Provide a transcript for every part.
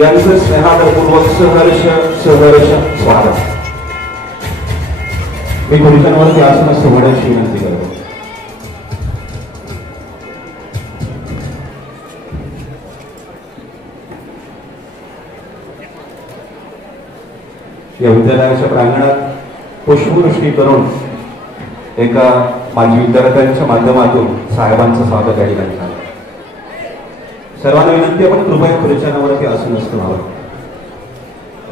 यांचं स्नेहादरपूर्वक सहर्ष स्वागत. मी खुर्च्यांवरती आसनस्थ होण्याची विनंती करतो. या विद्यालयाच्या प्रांगणात पुष्पवृष्टी करून एका माजी विद्यार्थ्यांच्या माध्यमातून साहेबांचं स्वागत या ठिकाणी झालं. सर्वांना विनंती, आपण कृपया खुर्च्यांवरती आसनस्थ व्हावं.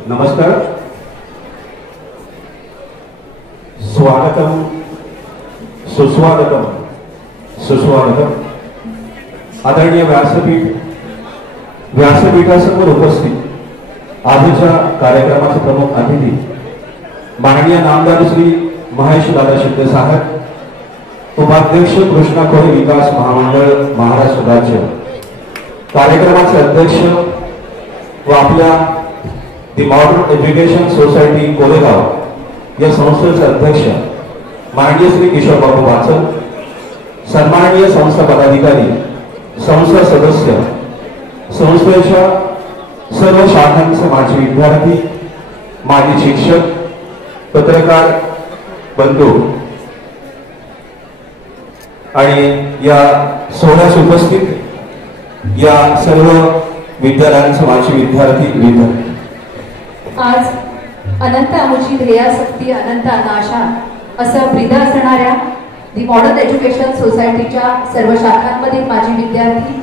नमस्कार. स्वागतम सुस्वागतम सुस्वागतम. आदरणीय व्यासपीठासमोर उपस्थित आजच्या कार्यक्रमाचे प्रमुख अतिथी माननीय नामदार श्री महेश दादा शिंदे साहेब, उपाध्यक्ष कृष्णा खोरे विकास महामंडळ महाराष्ट्र राज्य, कार्यक्रमाचे अध्यक्ष व आपल्या दी मॉडर्न एज्युकेशन सोसायटी कोरेगाव या संस्थेचे अध्यक्ष माननीय श्री किशोर बाबू वाचन, सन्माननीय संस्था पदाधिकारी, संस्था सदस्य, संस्थेच्या सर्व शाखांचे माजी विद्यार्थी, माजी शिक्षक, पत्रकार बंधू आणि या सोहळ्यास उपस्थित या सर्व विद्यालयांचे माजी विद्यार्थी. आज अनंत आमुची ध्येयासक्ती अनंत अनाशा असं ब्रीद असणाऱ्या दी मॉडर्न एज्युकेशन सोसायटीच्या सर्व शाखांमधील माजी विद्यार्थी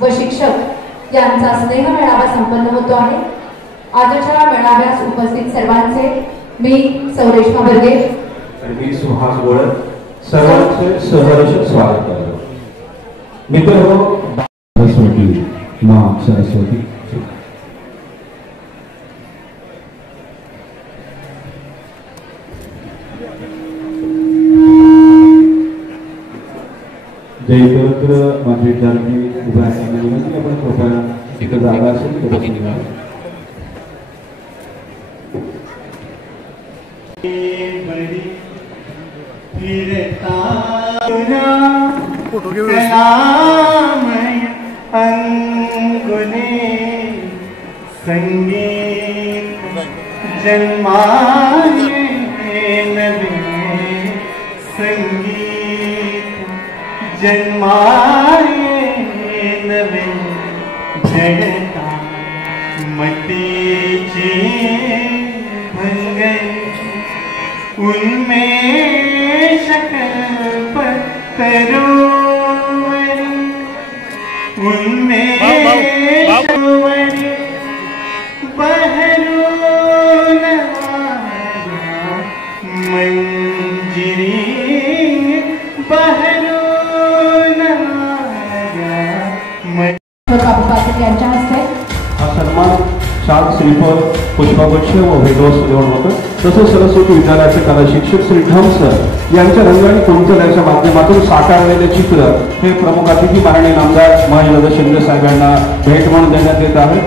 व शिक्षक यांचा स्नेह मेळावा संपन्न होतो आहे. आजच्या मेळाव्यास उपस्थित सर्वांचे मी रेश्मा बर्गे आणि मी सुहास गोळत सर्वांचे सहर्ष स्वागत करतो. मित्र सरस्वती मां सरस्वती जय इतरत्र माझे विद्यार्थी उभे असताना विनंती, आपण कृपया इतर जागा असेल अंगुने संगीत जन्माने नवे संगीत जन्माने नवे जगता मतीची भंगई उनमें शकल पत्तरों उनमें बहरून मंजिरी बहरून यांच्या हस्ते हा सन्मान शाल श्रीफळ पुष्पगुच्छ व भेटवस्तू देऊन होतं. तसेच सरस्वती विद्यालयाचे कला शिक्षक श्री ढम सर यांच्या रंगाने कुंचल्याच्या माध्यमातून साकारलेले चित्र हे प्रमुख अतिथी माननीय नामदार महेश शिंदे साहेब यांना भेट म्हणून देण्यात येत आहे.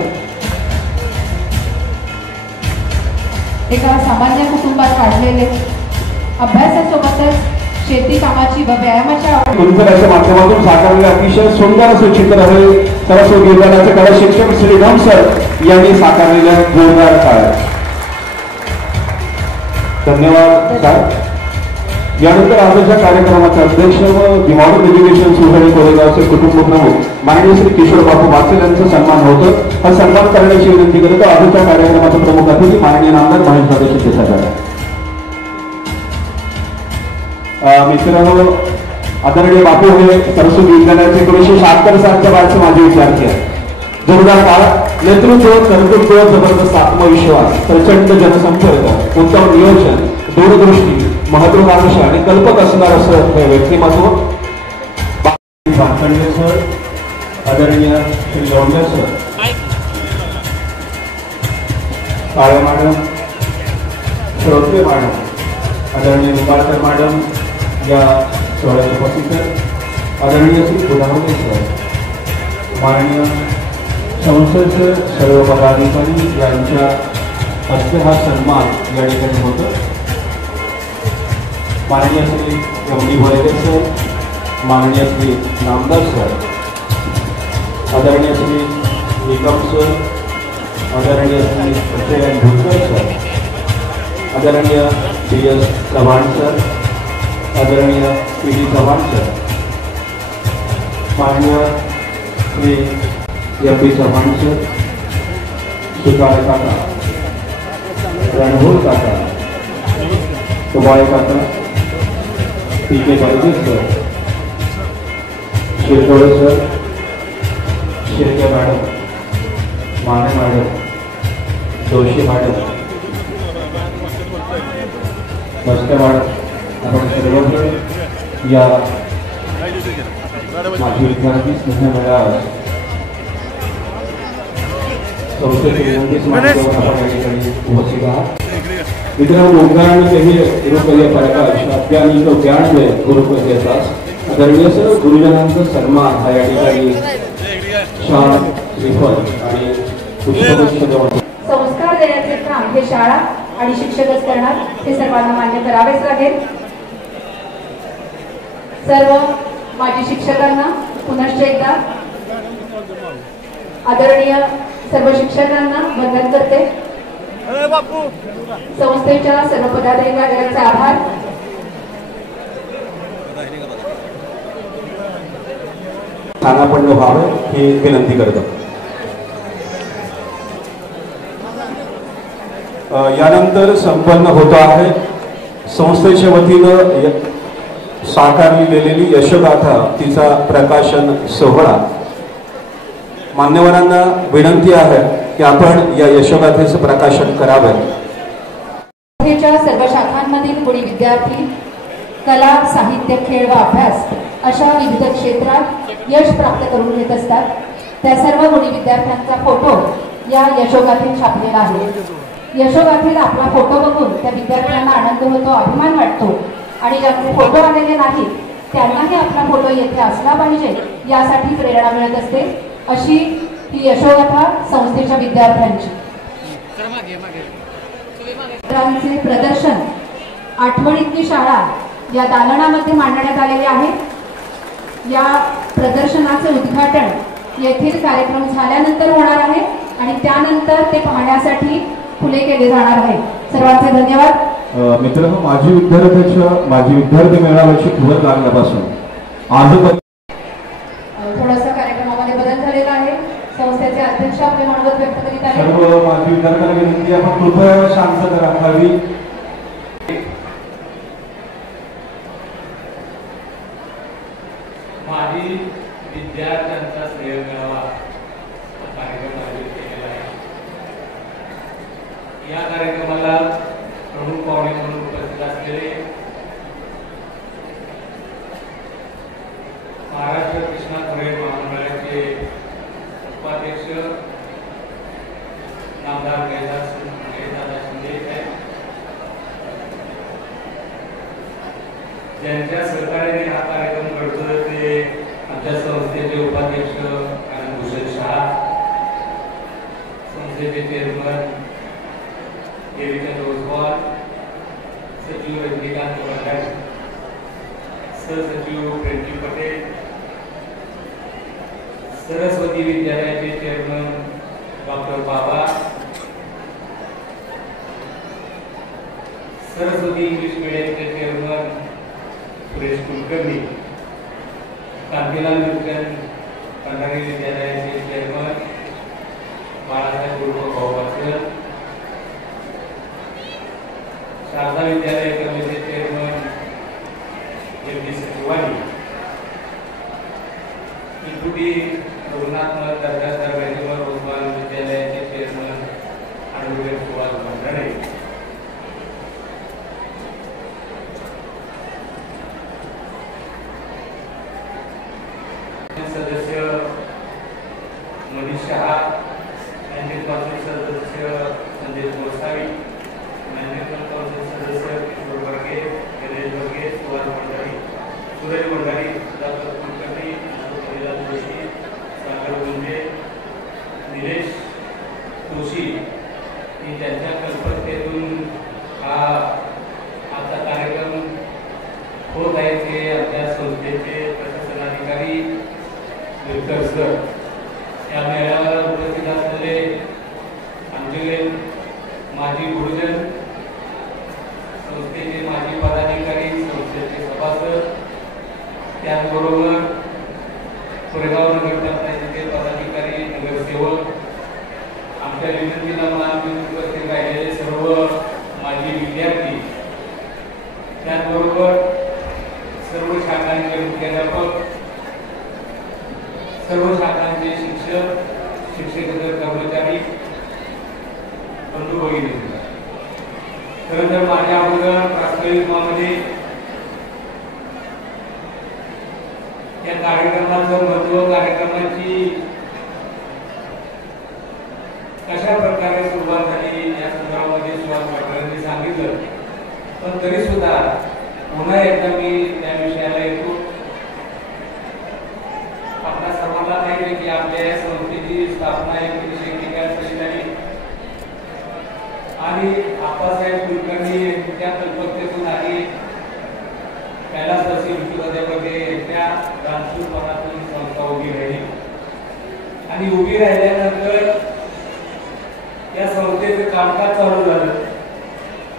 एका सामान्य कुटुंबात काढलेले अभ्यासासोबतच शेती कामाची व व्यायामाच्या कुंचल्याच्या माध्यमातून साकारलेले अतिशय सुंदर असे चित्र आहे. सरस्वती विद्यालयाचे कला शिक्षक श्री राम सर यांनी साकारलेल्या जोरदार टाळ्या. धन्यवाद सर. यानंतर आजच्या कार्यक्रमाचे अध्यक्ष व दि मॉडर्न एज्युकेशन सोसायटी कोरेगावचे कुटुंब प्रमुख माननीय श्री किशोर बापू वासेल यांचा सन्मान होतो. हा सन्मान करण्याची विनंती करतो. आजच्या कार्यक्रमाचे प्रमुख अतिथी माननीय नामदार महेश दादा शिंदे साहेब. मित्रांनो, आदरणीय बापू हे सरस्वती विद्यालयाचे 1976 सालच्या बाळचे माजी विद्यार्थी आहेत. जोरदार काळ, नेतृत्व, कर्तृत्व, जबरदस्त आत्मविश्वास, प्रचंड जनसंपर्क, उत्तम नियोजन, दूरदृष्टी, महत्वाकांक्षा आणि कल्पक असणार असं हे व्यक्तिमत्व. सर, आदरणीय श्री लोंढे सर, काळे मॅडम, श्रोत्रे मॅडम, आदरणीय निंबाळकर मॅडम या सोहळ्यात उपस्थित आहेत. आदरणीय श्री पुनावणे सर, माननीय संस्थेचे सर्व पदाधिकारी यांच्या हस्ते हा सन्मान या ठिकाणी होतो. माननीय श्री एम.डी. भोयरे सर, माननीय श्री नामदार सर, आदरणीय श्री निकम सर, आदरणीय श्री सत्यनारायण भुजकर सर, आदरणीय डी.एस. चव्हाण सर, आदरणीय पी.डी. चव्हाण सर, माननीय श्री एम.पी. चव्हाण सर, सुकाळे काका, रणभोर काका, तुबाळे काका, पी.के. पाहिजे sir, Shirtode sir, Shirke madam, Mane madam, Joshi madam, Maske madam, आपण सर्व या माझी विद्यार्थी स्नेह मेळाव्यात संस्थेचे विनंतीस माध्यमातून आपण या ठिकाणी उपस्थित आहात. मित्रांनो, ओंकाराने केले गुरुकर्य प्रकाश अज्ञानी तो ज्ञान दे गुरुकर्याचाच. आदरणीय सर, गुरुजनांचा सन्मान हा या ठिकाणी शाल, श्रीफळ आणि पुष्पगुच्छ देऊन संस्कार देण्याचे काम हे शाळा आणि शिक्षकच करणार, हे सर्वांना मान्य करावेच लागेल. सर्व माजी शिक्षकांना पुनश्च एकदा आदरणीय सर्व शिक्षकांना वंदन करते. संस्थेच्या सर्व पदाधिकाऱ्यांचा आभार. स्थानापन्न व्हावं ही विनंती करतो. यानंतर संपन्न होतो आहे संस्थेच्या वतीनं साकारली गेलेली यशोगाथा तिचा प्रकाशन सोहळा. मान्यवरांना विनंती आहे की आपण या यशोगाथेचं प्रकाशन करावे. सर्व शाखांमधील गुणी विद्यार्थी कला, साहित्य, खेळ व अभ्यास अशा विविध क्षेत्रात यश प्राप्त करून घेत असतात. त्या सर्व गुणी विद्यार्थ्यांचा फोटो या यशोगाथेत छापलेला आहे. यशोगाथेत आपला फोटो बघून त्या विद्यार्थ्यांना आनंद होतो, अभिमान वाटतो आणि ज्यांचे फोटो आलेले नाहीत त्यांनाही आपला फोटो येथे असला पाहिजे यासाठी प्रेरणा मिळत असते. अशी ही यशोगाथा संस्थेच्या विद्यार्थ्यांची. चित्रांचे प्रदर्शन आठवणीतली शाळा या दालनामध्ये मांडण्यात आलेले आहे. या प्रदर्शनाचे उद्घाटन येथील कार्यक्रम झाल्यानंतर होणार आहे आणि त्यानंतर ते पाहण्यासाठी खुले केले जाणार आहे. सर्वांचे धन्यवाद. मित्रांनो, माजी विद्यार्थी मेळाव्याची खबर लागल्यापासून आज थोडासा कार्यक्रमामध्ये बदल झालेला आहे. संस्थेचे अध्यक्ष आपले मनोगत व्यक्त करीत आहेत. सर्व माजी विद्यार्थ्यांना विनंती, आपण कृपया शांतता राखावी. माजी विद्यार्थ्यांचा स्नेह मेळावा कार्यक्रम आयोजित केलेला आहे. या कार्यक्रमाला प्रमुख पाहुणे म्हणून उपस्थित असलेले महाराष्ट्र कृष्णा खरे महामंडळाचे उपाध्यक्ष नामदार दादा शिंदे आहेत, ज्यांच्या सहकार्याने हा कार्यक्रम घडतोय ते आमच्या संस्थेचे उपाध्यक्ष आनंदभूषण शाह, संस्थेचे चेअरमन देवीचंद ओसवाल, सचिव रजनीकांत भंडारी, सहसचिव प्रेमजी पटेल, सरस्वती विद्यालयाचे chairman doctor Baba, Saraswati English मीडियमचे चेअरमन सुरेश कुलकर्णी, कांतीलाल मिल्टन भंडारी विद्यालयाचे चेअरमन बाळासाहेब उर्फ भाऊबाचर, शारदा विद्यालय कमिटीचे चेअरमन जगदीश शिवानी, इकुटी रघुनाथ दर्गादार गैरीवर उस्मान विद्यालयाचे चेअरमन ॲडव्होकेट सुभाष भंडारे, सदस्य मनीष शहा, मॅनेजमेंट सदस्य संदेश गोसावी, मॅनेजमेंट काउन्सिल सदस्य किशोर बर्गे, गणेश बर्गे, सुभाष भंडारी, सुरेश भंडारी, सुधाकर कुलकर्णी, हरिलाल जोशी, सागर गुंजे, निलेश जोशी ही त्यांच्या कल्पकतेतून हा आजचा कार्यक्रम होत आहे ते आपल्या संस्थेचे प्रशासनाधिकारी विठ्ठल सर, या मेळाव्याला उपस्थित असलेले आमचे माजी गुरुजन, संस्थेचे माजी पदाधिकारी, संस्थेचे सभासद, त्याचबरोबर कोरेगाव नगरपालिकेचे पदाधिकारी, नगरसेवक, आमच्या विनंतीला मान उपस्थित राहिलेले सर्व माजी विद्यार्थी, त्याचबरोबर सर्व शाखांचे मुख्याध्यापक, सर्व शाखांचे शिक्षक, शिक्षकेतर कर्मचारी, बंधू भगिनी, खरं तर माझ्या अगोदर प्रास्ताविकामध्ये या कार्यक्रमाचं महत्व, कार्यक्रमाची कशा प्रकारे सुरुवात झाली या संदर्भामध्ये सुभाष भंडारेंनी सांगितलं, पण तरी सुद्धा पुन्हा एकदा मी त्या विषयाला येतो. आपल्या सर्वांना माहिती आहे की आपल्या या संस्थेची स्थापना 1941 साली झाली आणि आप्पासाहेब कुलकर्णी यांच्या कल्पकतेतून आली. कैलासवासी विठ्ठलादेवगे यांच्या दानशूरपणातून संस्था उभी राहिली आणि उभी राहिल्यानंतर या संस्थेचं कामकाज चालू झालं.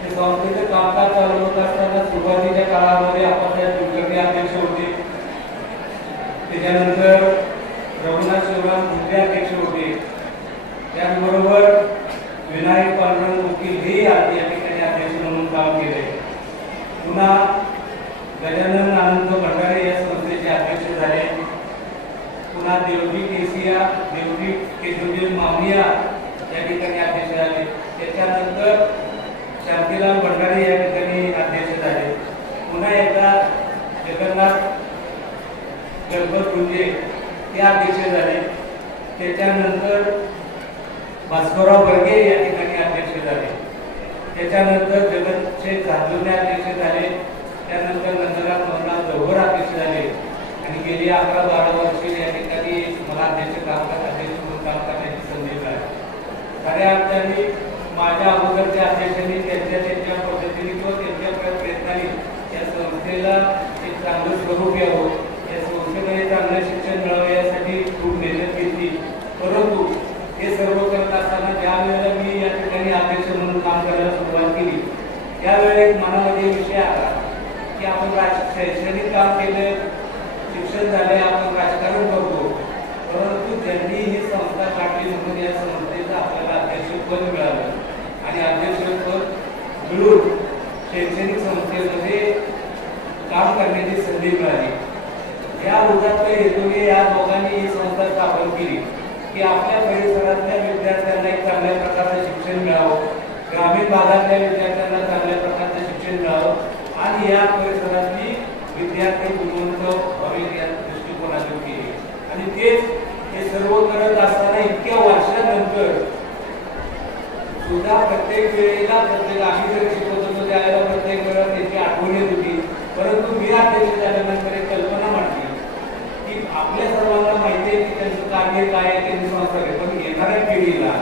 ते संस्थेचं कामकाज चालू होत असताना सुरुवातीच्या काळामध्ये आप्पासाहेब कुलकर्णी अध्यक्ष होते, त्याच्यानंतर रघुनाथ शिवराम गुंजे अध्यक्ष होते, त्याचबरोबर विनायक पांडुरंग वकील हे या ठिकाणी अध्यक्ष म्हणून काम केले. पुन्हा गजानन आनंद भंडारे या संस्थेचे अध्यक्ष झाले. पुन्हा देवजी केसिया, देवजी केशवजी मामिया या ठिकाणी अध्यक्ष झाले. त्याच्यानंतर शांतीलाल भंडारे या ठिकाणी अध्यक्ष झाले. पुन्हा एकदा जगन्नाथ गणपत गुंजे ते अध्यक्ष झाले. त्याच्यानंतर भास्करराव बर्गे या ठिकाणी अध्यक्ष झाले. त्याच्यानंतर जगतशेठ झांजुर्णे अध्यक्ष झाले. त्यानंतर नंदराम मोहनराव जव्हर अध्यक्ष झाले आणि गेली 11-12 वर्षे या ठिकाणी मला अध्यक्ष म्हणून काम करण्याची संधी मिळाली. खऱ्या अर्थाने माझ्या अगोदरच्या अध्यक्षांनी त्यांच्या पद्धतीने किंवा त्यांच्या प्रयत्नाने या संस्थेला एक चांगलं स्वरूप यावं, या संस्थेमध्ये चांगलं शिक्षण मिळावं यासाठी खूप मेहनत घेतली. परंतु हे सर्व करत असताना ज्या वेळेला मी या ठिकाणी अध्यक्ष म्हणून काम करायला सुरुवात केली त्यावेळेस मनामध्ये विषय आला की आपण शैक्षणिक काम केलं, शिक्षण झाले, आपण राजकारण करतो, परंतु ज्यांनी ही संस्था काढली म्हणून या संस्थेचं आपल्याला अध्यक्षपद मिळालं आणि अध्यक्षपद मिळून शैक्षणिक संस्थेमध्ये काम करण्याची संधी मिळाली. या उदात्त हेतूने या दोघांनी ही संस्था स्थापन केली की आपल्या परिसरातल्या विद्यार्थ्यांना एक चांगल्या प्रकारचं शिक्षण मिळावं, ग्रामीण भागातल्या विद्यार्थ्यांना चांगल्या प्रकारचं शिक्षण मिळावं आणि या परिसरातली विद्यार्थी गुणवंत व्हावे या दृष्टिकोनातून केली. आणि तेच हे सर्व करत असताना इतक्या वर्षानंतर सुद्धा प्रत्येक वेळेला आम्ही जर शिकवत होतो त्यावेळेला प्रत्येक वेळेला त्याची आठवण येत होती. परंतु मी अध्यक्ष झाल्यानंतर एक कल्पना मांडली की आपल्या सर्वांना माहिती आहे की त्यांचं कार्य काय आहे, त्यांनी संस्था आहे, पण येणाऱ्या पिढीला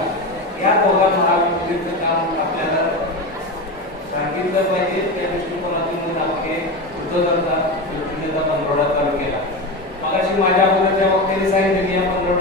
या दोघा महाविद्यालयाचं काम आपल्याला सांगितलं पाहिजे. त्या दृष्टिकोनातून आपण कृतज्ञता पंधरवडा चालू केला. मगाशी माझ्या अगोदरच्या वक्त्याने सांगितलं की या 15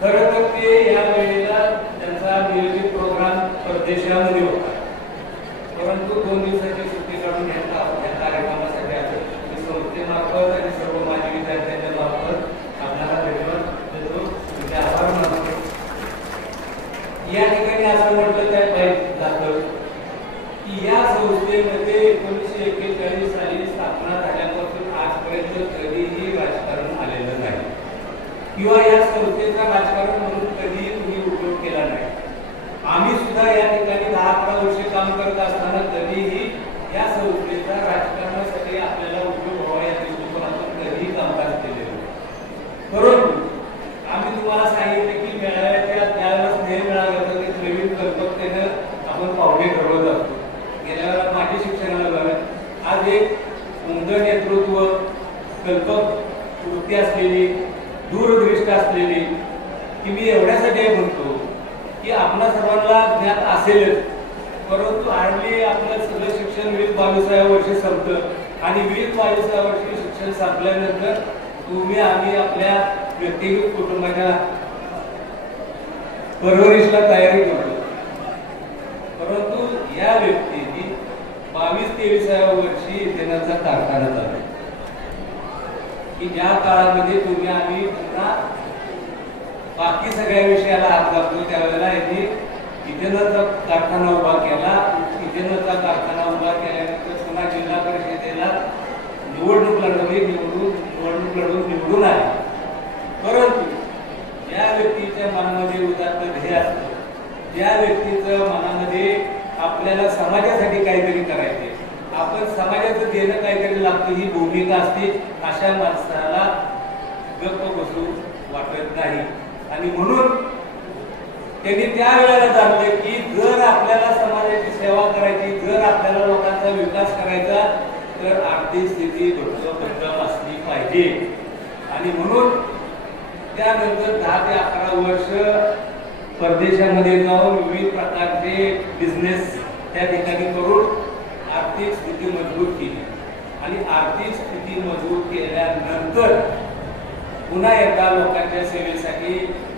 खरं तर ते या वेळेला त्यांचा नियोजित प्रोग्राम परदेशामध्ये होता, परंतु 2 दिवसाची सुट्टी काढून या कार्यक्रमासाठी आलो. मी संस्थेमार्फत आणि सर्व माझ्या विद्यार्थ्यांच्या मार्फत आपल्याला भेटवत देतो, तुमचे आभार मानतो. या ठिकाणी असं म्हटलं जातं की या संस्थेमध्ये 1941 साली स्थापना झाल्यापासून आजपर्यंत कधीही राजकारण आलेलं नाही किंवा या संस्थेचा राजकारण म्हणून कधीही तुम्ही उपयोग केला नाही. आम्ही सुद्धा या ठिकाणी 10-11 वर्षे काम करत असताना कधीही या संस्थेचा राजकारणासाठी आपल्याला उपयोग व्हावा या दृष्टिकोनातून कधीही कामकाज केलेलं नाही. परंतु आम्ही तुम्हाला सांगितले की मेळाव्याच्या त्यावेळेस नेहमी मिळालं होतं की नवीन कल्पकतेनं आपण पावले ठरवत असतो. गेल्या वेळेला माझे शिक्षणाला झालं, आज एक उमदं नेतृत्व, कल्पक वृत्ती असलेली, दूरदृष्टी असलेली, की मी एवढ्यासाठी म्हणतो की आपल्या सर्वांना ज्ञात असेलच, परंतु हार्डली आपलं सगळं शिक्षण 20-22व्या वर्षी संपतं आणि 20-22व्या वर्षी शिक्षण संपल्यानंतर तुम्ही आम्ही आपल्या व्यक्तिगत कुटुंबाच्या परवरिशला तयारी करतो. परंतु या व्यक्तीने 22-23व्या वर्षी त्यांचा कारखाना चालू की ज्या काळामध्ये तुम्ही आम्ही पुन्हा बाकी सगळ्या विषयाला हात घालतो त्यावेळेला यांनी इथेनचा कारखाना उभा केला. इथेनचा कारखाना उभा केल्यानंतर पुन्हा जिल्हा परिषदेला निवडणूक लढवून निवडून आले. परंतु ज्या व्यक्तीच्या मनामध्ये उदात्त ध्येय असतं, ज्या व्यक्तीच्या मनामध्ये आपल्याला समाजासाठी काहीतरी करायचे, आपण समाजाचं देणं काहीतरी लागतं ही भूमिका असते, अशा माणसाला गप्प बसू वाटत नाही. आणि म्हणून त्यांनी त्या वेळेला जाणलं की जर आपल्याला समाजाची सेवा करायची, जर आपल्याला लोकांचा विकास करायचा तर आर्थिक स्थिती भक्कम असली पाहिजे. आणि म्हणून त्यानंतर 10 ते 11 वर्ष परदेशामध्ये जाऊन विविध प्रकारचे बिझनेस त्या ठिकाणी करून आर्थिक स्थिती मजबूत केली. आणि आर्थिक स्थिती मजबूत केल्यानंतर पुन्हा एकदा लोकांच्या सेवेसाठी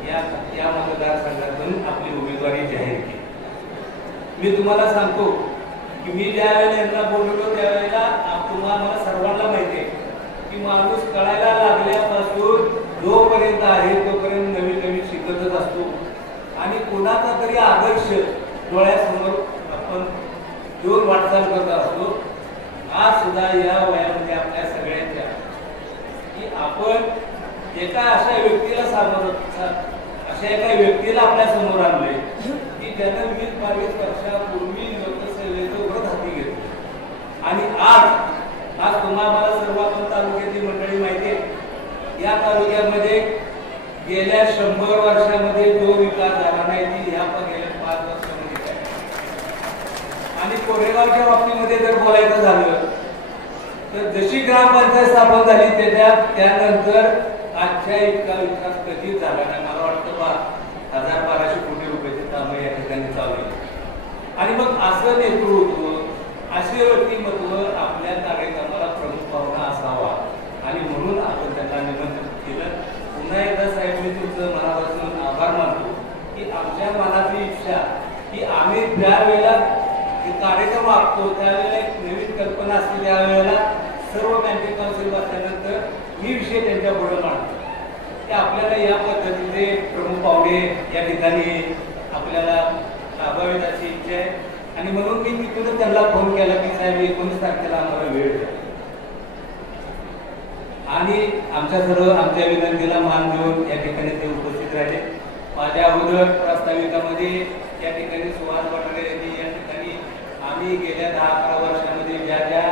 या मतदारसंघातून आपली उमेदवारी जाहीर केली. मी तुम्हाला सांगतो की मी ज्या वेळेला यांना बोललो त्यावेळेला तुम्हाला सर्वांना माहिती आहे की माणूस कळायला लागल्यापासून जोपर्यंत आहे तोपर्यंत नवीन नवीन शिकतच असतो आणि कोणाचा तरी आदर्श डोळ्यासमोर आपण घेऊन वाटचाल करत असतो. आज सुद्धा या वयामध्ये आपल्या सगळ्यांच्या की आपण एका अशा व्यक्तीला आपल्या समोर आणलंय की ज्यानं 20-22 वर्षापूर्वी लोकसेवेचं व्रत हाती घेतलं. आणि आज तुम्हाला सर्व आपण तालुक्याची मंडळी माहिती आहे, या तालुक्यामध्ये गेल्या 100 वर्षामध्ये जो विकास झाला नाही ती ह्या गेल्या 5 वर्षामध्ये काय. आणि कोरेगावच्या बाबतीमध्ये जर बोलायचं झालं तर जशी ग्रामपंचायत स्थापन झाली त्यानंतर आजच्या इतका विकास कधीच झाला नाही. मला वाटतं 1200 कोटी रुपयाची कामं या ठिकाणी चालू आहे. आणि मग असं नेतृत्व, असे व्यक्तिमत्व आपल्या कार्यक्रमाला प्रमुख पाहुणा असावा आणि म्हणून आपण त्यांना निमंत्रित केलं. पुन्हा एकदा साहेब मी तुमचं मनापासून आभार मानतो की आमच्या मनातली इच्छा की आम्ही ज्या वेळेला कार्यक्रम आखतो त्यावेळेला एक नवीन कल्पना असते, त्यावेळेला सर्व बँकिंग काउन्सिल बसल्यानंतर मी विषय त्यांच्या पुढे मांडतो की आपल्याला या पद्धतीचे प्रमुख पाहुणे या ठिकाणी आपल्याला लाभावेत अशी इच्छा आहे. आणि म्हणून मी तिथूनच त्यांना फोन केला की साहेब 19 तारखेला आम्हाला वेळ द्या. आणि आमच्या विनंतीला मान देऊन या ठिकाणी ते उपस्थित राहिले. माझ्या अगोदर प्रास्ताविकामध्ये या ठिकाणी सुहास वाटरे यांनी या ठिकाणी आम्ही गेल्या 10-11 वर्षामध्ये ज्या ज्या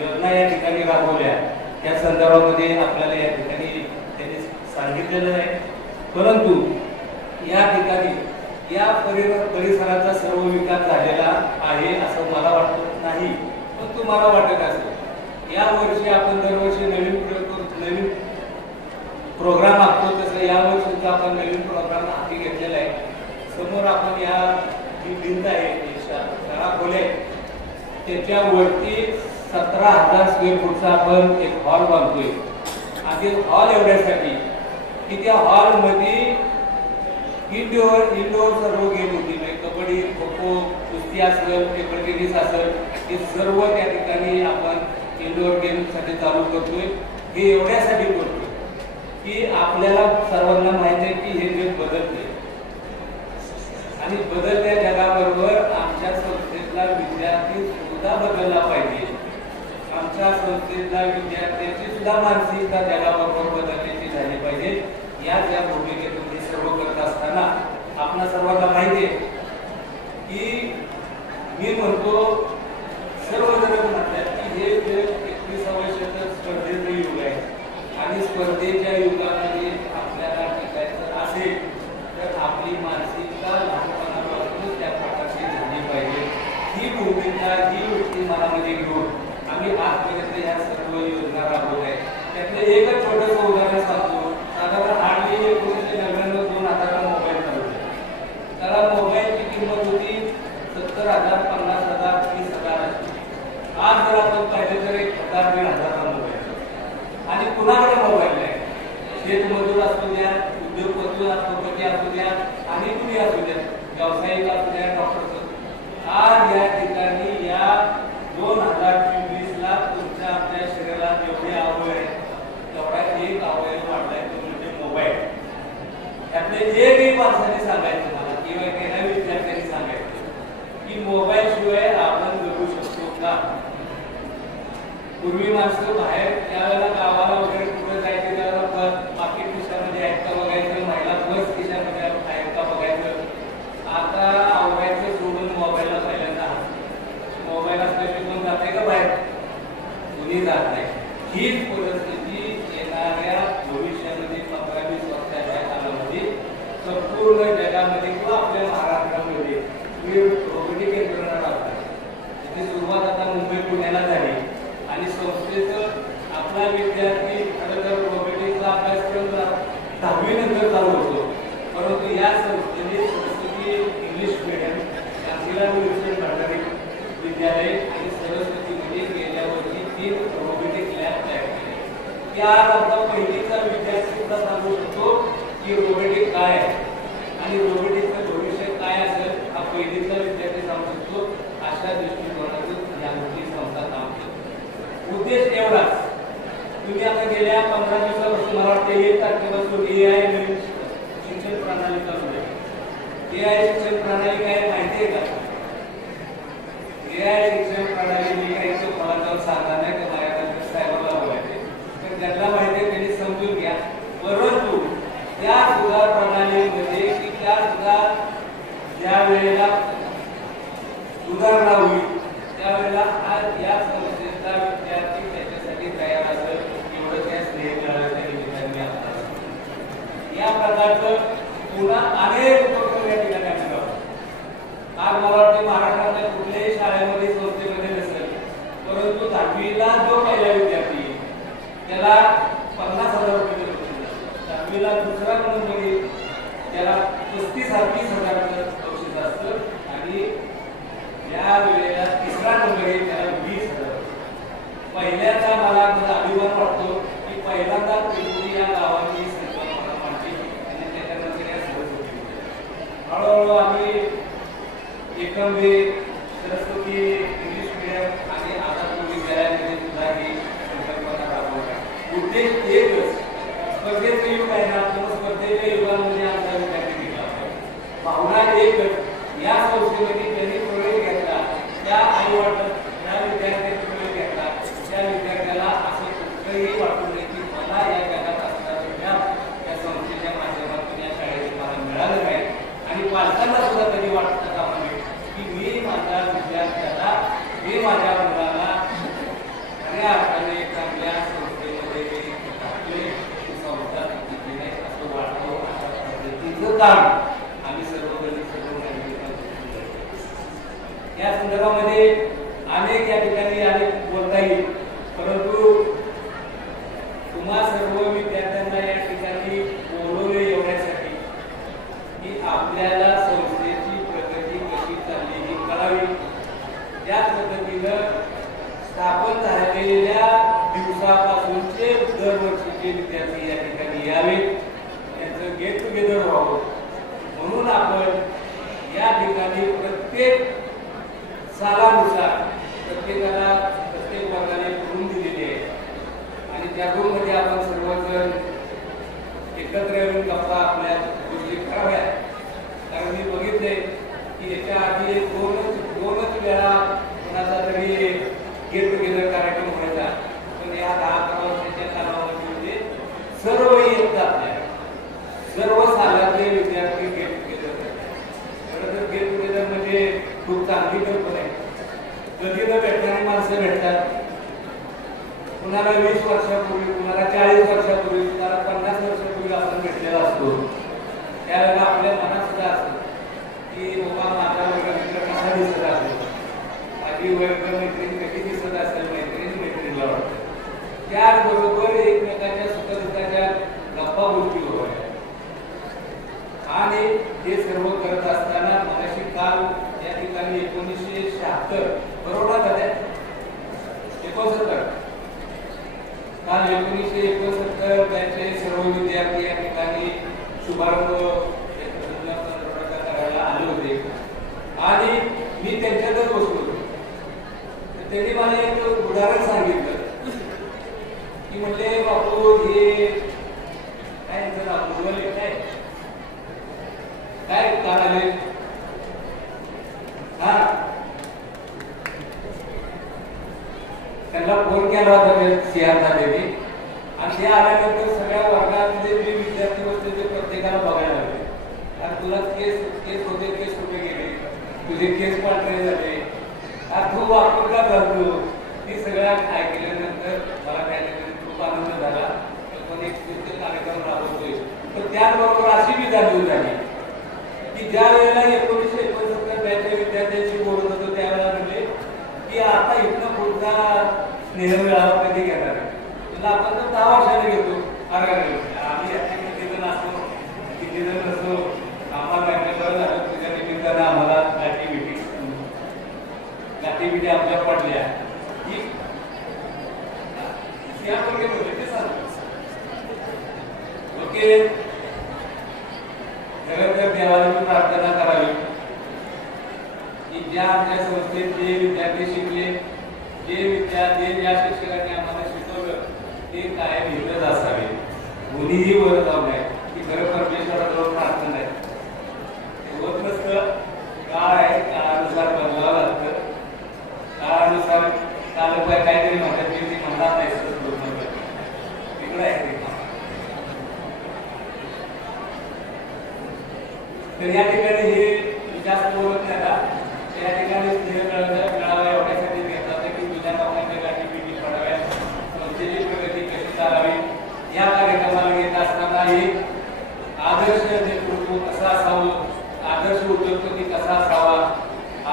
योजना या ठिकाणी राबवल्या त्या संदर्भामध्ये आपल्याला या ठिकाणी त्यांनी सांगितलेलं आहे. परंतु या ठिकाणी या परिसराचा सर्व विकास झालेला आहे असं मला वाटत नाही. पण तुम्हाला वाटत असेल या वर्षी आपण दरवर्षी नवीन प्रोग्राम आखतो तसं यावर्षी आपण नवीन प्रोग्राम हाती घेतलेला आहे. समोर आपण या जी भिंत आहे शाळा खोले त्याच्यावरती 17,000 स्क्वेअर फूटचा आपण एक हॉल बांधतोय. आणि हॉल एवढ्यासाठी की त्या हॉलमध्ये इंडोर सर्व गेम होती, म्हणजे कबड्डी, खो खो, कुस्ती असेल, टेबल टेनिस असेल, हे सर्व त्या ठिकाणी आपण इंडोर गेमसाठी चालू करतोय. हे एवढ्यासाठी करतोय की आपल्याला सर्वांना माहिती आहे की हे जग बदलते आणि बदलत्या जगाबरोबर आमच्या संस्थेतला विद्यार्थी सुद्धा बदलला पाहिजे. आमच्या संस्थेतल्या विद्यार्थ्यांची सुद्धा मानसिकता जगाबरोबर बदलण्याची झाली पाहिजे. या भूमिकेतून हे सर्व करत असताना आपल्या सर्वांना माहिती आहे की मी म्हणतो सर्वजण म्हणतात की हे 21व्या शतक स्पर्धेचं युग आहे आणि स्पर्धेच्या युगामध्ये आपल्याला टिकायचं असेल तर आपली मानसिकता लहानपणापासूनच त्या प्रकारची झाली पाहिजे. ही भूमिका ही वृत्ती मनामध्ये घेऊन आम्ही आजपर्यंत ह्या सर्व योजना राबवत आहे. त्यातलं एकच छोटंसं उदाहरण सांगतो. साधारण हार्डली 1999-2000 मोबाईल चालू आहे. त्याला मोबाईलची किंमत होती 70,000, 50,000, 30,000. आज जर आपण पाहिलं तर 1,000-1,500 मोबाईल आणि कुणाकडे मोबाईल नाही. शेतमजूर असू द्या, उद्योगपती असू द्या आणि कुणी असू द्या, व्यावसायिक असू द्या, डॉक्टर. आज या ठिकाणी या 2024ला तुमच्या आपल्या शरीरात जेवढे अवयव आहेत तेवढा एक अवयव वाढलाय तो म्हणजे मोबाईल. त्यातले जे काही माणसाने सांगायचं मला किंवा काही विद्यार्थ्यांनी सांगायचं की मोबाईल शिवाय आपण जगू शकतो का. पूर्वी माणसं बाहेर त्यावेळेला गावाला वगैरे कुठे जायचे त्यावेळेला पाकिट खिशामध्ये आहेत का बघायचं, महिला बस खिशामध्ये आहेत का बघायचं. आता आवडायचं सोडून मोबाईलला पहिल्यांदा मोबाईल असल्याशिवाय कोण जाते का बाहेर, कुणी जात नाही. हीच परिस्थिती येणाऱ्या भविष्यामध्ये 15-20 वर्षाच्या कालामध्ये संपूर्ण जगामध्ये किंवा आपल्या महाराष्ट्रामध्ये रोबोटिक यंत्रणा राहतात. त्याची सुरुवात आता मुंबई पुण्याला झाली आणि संस्थेचं आपला विद्यार्थी खरं तर रोबोटिकचा अभ्यासक्रम 10वी नंतर चालू होतो. परंतु या संस्थेने Saraswati English medium, Shantilal Wilson Bhandari विद्यालय आणि सरस्वतीमध्ये गेल्या वर्षी 3 रोबोटिक लॅब तयार केले. की आज आपला पहिलीचा विद्यार्थी सुद्धा सांगू शकतो की रोबोटिक काय आहे आणि रोबोटिकचं भविष्य काय असेल हा पहिलीचा विद्यार्थी सांगू शकतो. अशा दृष्टिकोनातून या मोठी संस्था काम करते. उद्देश एवढाच. तुम्ही आता गेल्या 15 दिवसापासून मला वाटतं 1 तारखेपासून AI शिक्षण प्रणाली चालू आहे. AI शिक्षण प्रणाली काय माहिती आहे का? AI शिक्षण प्रणाली मी काही फळांवर सांगणार नाही तर माझ्या साहेबांना बोलायचे तर ज्यांना माहिती आहे त्यांनी समजून घ्या. परंतु त्या सुधार प्रणालीमध्ये की त्या सुधार ज्या वेळेला सुधारणा होईल त्यावेळेला या संस्थेचा विद्यार्थी त्याच्यासाठी तयार असेल एवढं त्या स्नेह मिळाल्याच्या निमित्ताने असतात. या प्रकारचं पुन्हा अनेक उपक्रम या ठिकाणी आम्ही करतो. आज मला वाटते महाराष्ट्रातल्या कुठल्याही शाळेमध्ये संस्थेमध्ये नसेल परंतु 10वीला जो पहिला विद्यार्थी त्याला 50,000 रुपये देतो. 10वीला दुसरा नंबरी त्याला 35,000 बक्षीस असतं आणि या वेळेला तिसरा नंबरी त्याला 20,000. पहिल्याचा मला अभिमान वाटतो की पहिल्यांदा पिंपरी या गावाची संकल्पना मांडली आणि त्याच्यानंतर या सरस्वती. हळूहळू आम्ही एकंदे सरस्वती इंग्लिश मीडियम आणि आझादपूर विद्यालयामध्ये सुद्धा ही संकल्पना राबवत आहे. उद्देश एकच. स्पर्धेचं युग आहे ना, तर स्पर्धेच्या युगामध्ये आमचा विद्यार्थी गेला. भावना एकच. या संस्थेमध्ये त्यांनी प्रवेश घेतला त्या आई वाटत त्या विद्यार्थ्यांनी प्रवेश घेतला त्या विद्यार्थ्याला असं कुठलंही वाटू नये की मला या जगात असणाऱ्या त्या संस्थेच्या माध्यमातून या शाळेत मला मिळालं नाही आणि पालकांना सुद्धा कधी वाटतं कामा नये की मी माझ्या विद्यार्थ्याला मी माझ्या मुलाला खऱ्या अर्थाने चांगल्या संस्थेमध्ये टाकले संस्था दिली नाही असं वाटतो. अशा पद्धतीचं काम आम्ही सर्वजण या संदर्भामध्ये अनेक या ठिकाणी अनेक बोलता येईल परंतु तुम्हा सर्व विद्यार्थ्यांना या ठिकाणी बोलवले एवढ्यासाठी की आपल्याला संस्थेची प्रगती कशी चालली ही कळावी. त्याच पद्धतीनं स्थापन झालेल्या दिवसापासूनचे दरवर्षीचे विद्यार्थी या ठिकाणी यावे त्यांचं गेट टुगेदर व्हावं सालानुसार प्रत्येकाला प्रत्येक वर्गाने करून दिलेली आहे आणि त्या मध्ये आपण सर्वजण एकत्र येऊन गप्पा आपल्या गोष्टी कराव्या. कारण मी बघितले की याच्या आधी दोनच वेळा कोणाचा तरी गेट टुगेदर कार्यक्रम व्हायचा, पण या 10-11 वर्षाच्या कालावधीमध्ये सर्व येतात, सर्व सालातले विद्यार्थी गेट टुगेदर करतात. खरं तर गेट टुगेदर म्हणजे खूप चांगली कल्पना आहे. कधी न भेटणारी माणसं भेटतात. कुणाला 20 वर्षापूर्वी, कुणाला 40 वर्षापूर्वी, कुणाला 50 वर्षापूर्वी आपण भेटलेला असतो. त्यावेळेला आपल्या मनात सुद्धा असतं की बाबा माझा वर्गमित्र कसा दिसत असेल, माझी वर्गमैत्रीण कशी दिसत असेल, मैत्रिणीला वाटतं. त्याचबरोबर एकमेकांच्या सुखदुःखाच्या गप्पा गोष्टी होत्या आणि हे सर्व करत असताना मगाशी काल या ठिकाणी 1976 बरोबर झाले 69 काल 1969 त्यांचे सर्व विद्यार्थी या ठिकाणी शुभारंभ करायला आले होते आणि मी त्यांच्यातच बसलो होतो. त्यांनी मला एक उदाहरण सांगितलं की म्हणले बापू हे काय यांचं नाव मुरवले काय का आले हा त्यांना फोन केला होता सीआरला देवी आणि ते आल्यानंतर सगळ्या वर्गातले जे विद्यार्थी होते ते प्रत्येकाला बघायला लागले. आणि तुला केस होते, केस कुठे गेले, तुझे केस पांढरे झाले, तू वापर का करतो. ती सगळ्या ऐकल्यानंतर मला त्या ठिकाणी खूप आनंद झाला. पण एक कार्यक्रम राबवतोय तर त्याचबरोबर अशी बी जाणीव झाली की ज्या वेळेला 1969 बॅचच्या विद्यार्थ्यांशी बोलत होतो त्यावेळेला म्हणजे की आता इथनं पुढचा स्नेह मेळावा कधी घेणार आहे. तुला आपण तर 10 वर्षाने घेतो. आम्ही किती जण असतो, किती जण नसतो, आम्हाला बरं झालं तुझ्या निमित्तानं आम्हाला गाठी आमच्या पडल्या की ओके. खरं तर देवाला मी प्रार्थना करावी की ज्या आमच्या संस्थेत जे विद्यार्थी शिकले, जे ज्या शिक्षकांनी आम्हाला शिकवलं ते कायम इथंच असावे, कोणीही वर जाऊ नये. की खरं परमेश्वराजवळ प्रार्थना आहे. होत नसतं. काळ आहे, काळानुसार बदलावं लागतं. काळानुसार काल काहीतरी म्हणतात मी म्हणणार नाही तिकडं आहे. तर या ठिकाणी हे जास्त बोलत नाही का या ठिकाणी मेळावा एवढ्यासाठी घेतात की तुझ्या लोकांच्या गाठी पिटी पडाव्या, संस्थेची प्रगती कशी चालावी. या कार्यक्रमाला घेत असताना एक आदर्श नेतृत्व कसं असावं, आदर्श उद्योगपती कसा असावा,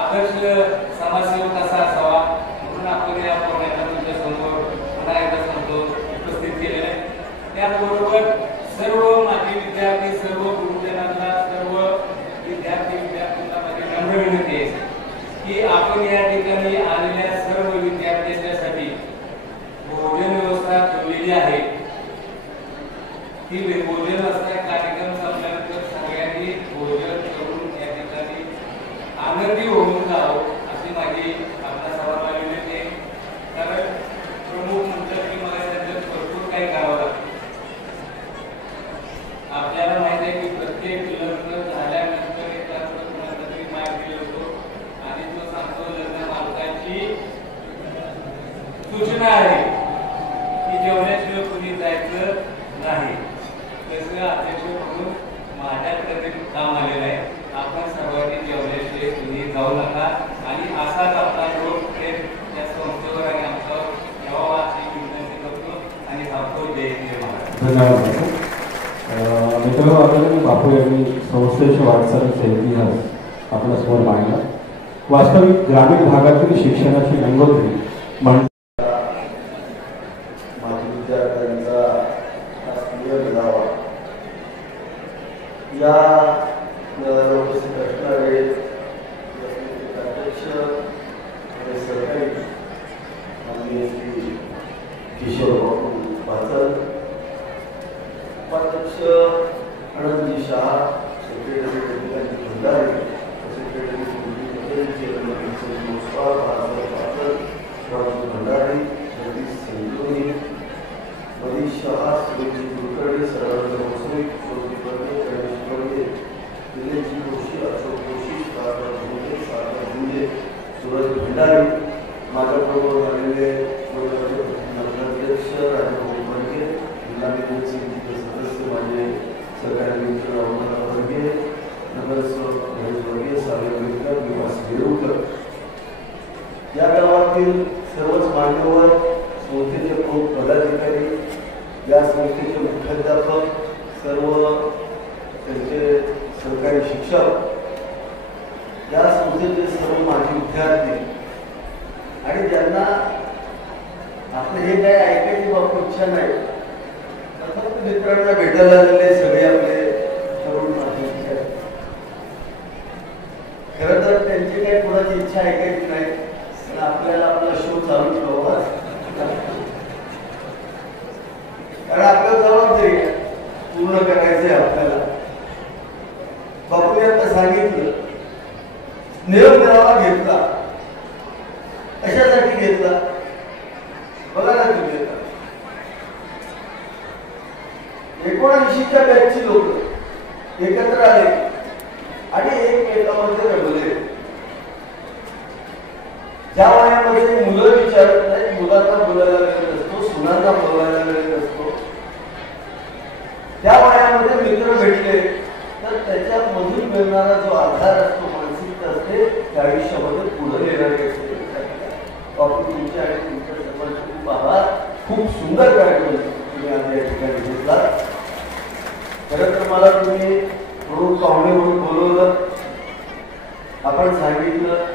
आदर्श समाजसेवक कसा असावा म्हणून आपण या प्रोग्रामला तुमच्या समोर पुन्हा एकदा सांगतो उपस्थित केलेलं आहे. त्याचबरोबर सर्व माजी विद्यार्थी, सर्व गुरुजनांना, सर्व विद्यार्थ्यांना माझी नम्र विनंती आहे की आपण या ठिकाणी आलेल्या सर्व विद्यार्थ्यांसाठी भोजन व्यवस्था ठेवलेली आहे. ती भोजन व्यवस्था कार्यक्रम संपल्यानंतर सगळ्यांनी भोजन करून या ठिकाणी आनंदी होऊन जावं अशी माझी आपल्या सर्वांना विनंती आहे. कारण प्रमुख म्हणतात की मला त्याच्यात भरपूर काही करावं लागतं. आपल्याला माहिती आहे की प्रत्येक लग्न झाल्यानंतर एक तरी माहिती होतो आणि तो सांगतो लग्न मालकाची सूचना आहे की जेवण्याशिवाय कुणी जायचं नाही. तसं अध्यक्ष म्हणून माझ्याकडे काम आलेलं आहे. आपण सर्वांनी जेवल्याशिवाय कुणी जाऊ नका आणि असाच आपला रोग प्रेम या संस्थेवर आणि आमच्यावर ठेवावा अशी विनंती करतो आणि सांगतो जय महाराज. धन्यवाद. मित्रांनो, आता बापू यांनी संस्थेच्या वाटचालीचा इतिहास आपल्यासमोर मांडला. वास्तविक ग्रामीण भागातील शिक्षणाची गंगोत्री मांड माझ्या विद्यार्थ्यांचा मेळावा या मेळाव्याला उपस्थित असणारे अध्यक्ष आणि सहकारी माननीय श्री किशोर बापू पाचल, उपाध्यक्ष आनंदजी शहा, सेक्रेटरी भंडारे, सेक्रेटरी या गावातील सर्वच मान्यवर, संस्थेचे प्रमुख पदाधिकारी, या संस्थेचे मुख्याध्यापक, सर्व त्यांचे सरकारी शिक्षक, या संस्थेचे सर्व माजी विद्यार्थी आणि ज्यांना आपलं हे काय ऐकायची बाबा इच्छा नाही, फक्त मित्रांना भेटायला आलेले सगळे आपले तरुण माजी विद्यार्थी. खरं तर त्यांची काही कोणाची इच्छा ऐकायची नाही, पण आपल्याला आपला शो चालू ठेवावा, कारण आपल्याला जबाबदारी पूर्ण करायचंय आपल्याला. बापूने आता सांगितलं, स्नेह मेळावा घेतला, कशासाठी घेतला बघा ना तुम्ही. 79च्या बॅचची लोक एकत्र आले आणि एकमेकांमध्ये रमले. ज्या वयामध्ये मुलं विचारत नाही, मुलांना बोलायला वेळ नसतो, सुनांना बोलायला वेळ नसतो, त्या वयामध्ये मित्र भेटले तर त्याच्यामधून मिळणारा जो आधार असतो, मानसिकता असते, त्या आयुष्यामध्ये पुढे येणारे असते. तुमच्या आणि तुमच्या सर्वांचे खूप आभार. खूप सुंदर कार्यक्रम तुम्ही आज या ठिकाणी घेतला. खरं तर मला तुम्ही म्हणून पाहुणे म्हणून बोलवलं, आपण सांगितलं,